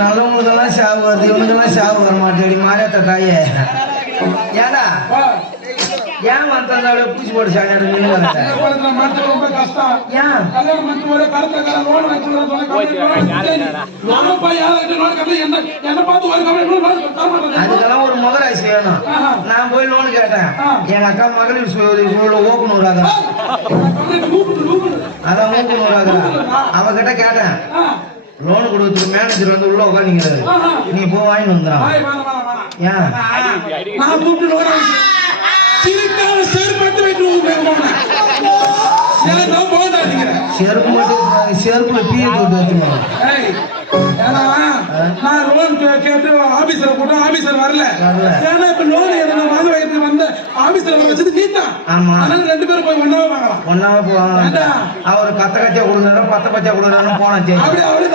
நல்லவங்களுக்கெல்லாம் சாவு வருது, இவனுக்கெல்லாம் சாவு வர மாட்டேடி மாறியாத்த தாயே. ஏடா ஏன் வந்தாலும் பூச்சி போட்டு சாப்பிட ரொம்ப கஷ்டம். ஏன் கல்யாணம் பண்ணி ஒரு கருத்தை லோன் அதுக்கெல்லாம் ஒரு முகராசி வேணும். நான் போய் லோன் கேட்டேன். எங்க அக்கா மகளிர் ஓப்பனூராக அதான் ஊக்கனூராக அவகிட்ட கேட்டேன். லோன் கொடுத்துட்டு மேனேஜர் வந்து உள்ள உட்காந்துங்கிறாரு. நீ போ வாங்கிட்டு வந்துடான். ஏன் செருப்புல பீய போட்டு நான் லோன் கேட்டு ஆபீசரை போட்டு ஆபீசர் வரல. ஏன்னா இப்ப லோன் எதனா வாங்க வைக்கிறதுக்கு வந்து ஆபீசர் வர வச்சது நீ தான். அதனால ரெண்டு பேரும் போய் ஒன்னாவே வாங்கலாம். ஒன்னாவே போவாங்க. அவர் கத்த கச்சா கொடுக்குறாரு, பத்த பச்சா கொடுக்குறாரு போனா அப்படி அவரு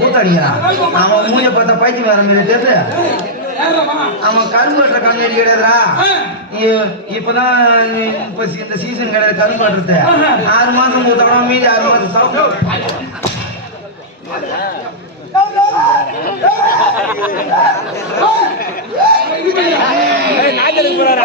கூத்தாடிக்கிறான். அவன் மூஞ்ச பார்த்தா பைத்தியக்காரன் மாதிரி தெரியுது. அவன் கரும்பு வெட்டுற கம்பெனி கிடையாதுரா. இப்பதான் இந்த சீசன் கிடையாது கரும்பு வெட்டுறது. 6 மாசம் ஊத்தா மீதி 6 மாசம் சாப்பிட்டு நாய்க்கு போறாரா